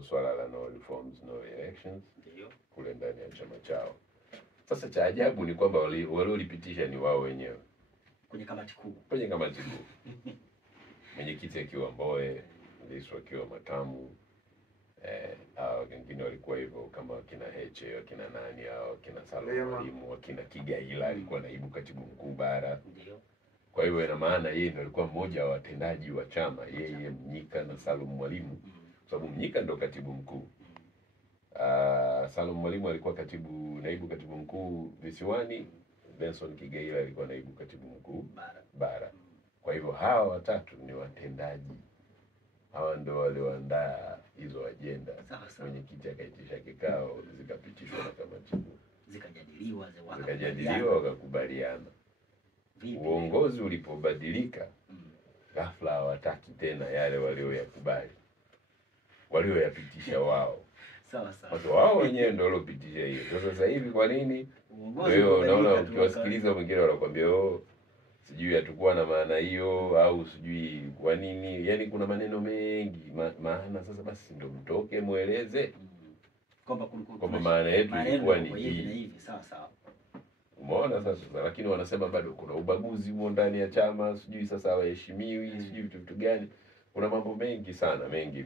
lilikuwepo swala la no reforms no elections Ndio. kule ndani ya chama chao. Sasa cha ajabu ni kwamba waliolipitisha ni wao wenyewe Kwenye kamati kuu. Kwenye kamati kuu. Mwenyekiti akiwa Mbowe, Lissu akiwa makamu, wengine walikuwa hivyo kama kina Heche, wakina nani hao, kina Salum Mwalimu, wakina Kigaila alikuwa naibu katibu mkuu bara. Ndio. Kwa hivyo ina maana yeye ndiye alikuwa mmoja wa watendaji wa chama, yeye Mnyika na Salum Mwalimu. Kwa sababu Mnyika ndo katibu mkuu. Salum Mwalimu alikuwa naibu katibu mkuu visiwani, Benson Kigaila alikuwa naibu katibu mkuu bara. Kwa hivyo hawa watatu ni watendaji. Hawa ndio walioandaa hizo agenda. Mwenyekiti akaitisha kikao, zikapitishwa na kamati kuu. Zikajadiliwa wakakubaliana. Uongozi ulipobadilika, ghafla hawataki tena yale walioyakubali, walioyapitisha wao. Watu wao wenyewe ndio waliopitisha hiyo. Sasa hivi kwa nini? Wewe unaona ukiwasikiliza wengine wanakuambia sijui hatakuwa na maana hiyo au sijui kwa nini. Yaani kuna maneno mengi maana sasa basi ndio mtoke mueleze kwamba maana yetu ilikuwa ni hii. Umeona sasa, lakini wanasema bado kuna ubaguzi huo ndani ya chama, sijui sasa waheshimiwi, sijui vitu gani. Kuna mambo mengi sana, mengi.